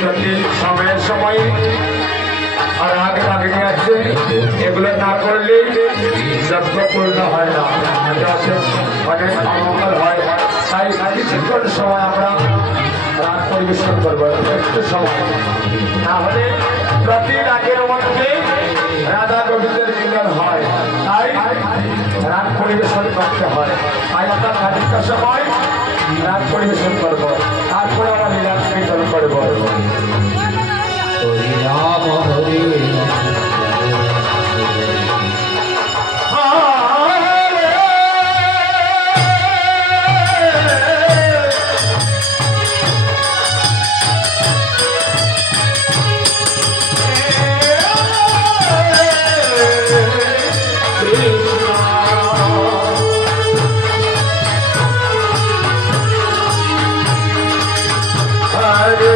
প্রতি সময়ের সময় আর আগে আগে নিয়ে আসছে, এগুলো না করলে যজ্ঞ পূর্ণ হয় না, অনেক অমঙ্গল হয়। তাই কিছুক্ষণ সময় আমরা রাগ পরিবেশন করবো, একটু সময় না হলে প্রতি রাগের মধ্যে রাধা গোবিন্দের মিলন হয়, তাই রাগ পরিবেশন করতে হয়। তাই আমরা খানিকটা সময় রাগ পরিবেশন করবো, তারপরে আমরা লীলা কীর্তন করবো। হরি রাম হরি